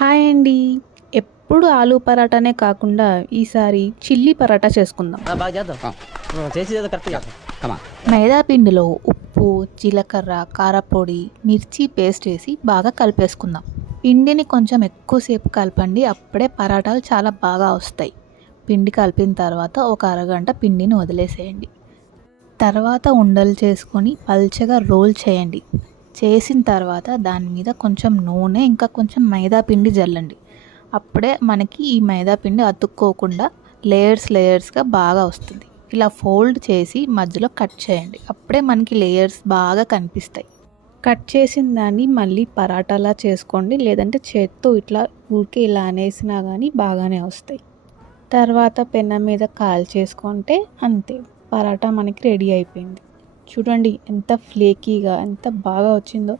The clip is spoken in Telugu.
హాయ్ అండి. ఎప్పుడు ఆలు పరాటానే కాకుండా ఈసారి చిల్లీ పరాటా చేసుకుందాం. బాగా చేద్దాం. చేసేది కరెక్ట్ చేద్దాం. కమాన్. మైదా పిండిలో ఉప్పు, జీలకర్ర, కారపొడి, మిర్చి పేస్ట్ వేసి బాగా కలిపేసుకుందాం. పిండిని కొంచెం ఎక్కువసేపు కలపండి, అప్పుడే పరాటాలు చాలా బాగా వస్తాయి. పిండి కలిపిన తర్వాత ఒక అరగంట పిండిని వదిలేసేయండి. తర్వాత ఉండలు చేసుకొని పల్చగా రోల్ చేయండి. చేసిన తర్వాత దాని మీద కొంచెం నూనె ఇంకా కొంచెం మైదా పిండి జల్లండి. అప్పుడే మనకి ఈ మైదా పిండి అతుక్కోకుండా లేయర్స్గా బాగా వస్తుంది. ఇలా ఫోల్డ్ చేసి మధ్యలో కట్ చేయండి. అప్పుడే మనకి లేయర్స్ బాగా కనిపిస్తాయి. కట్ చేసిన దాన్ని మళ్ళీ పరాటాలా చేసుకోండి, లేదంటే చేత్తో ఇట్లా ఊరికే ఇలా అనేసినా కానీ బాగానే వస్తాయి. తర్వాత పెనం మీద కాల్ చేసుకుంటే అంతే, పరాటా మనకి రెడీ అయిపోయింది. చూడండి ఎంత ఫ్లేకీగా ఎంత బాగా వచ్చిందో.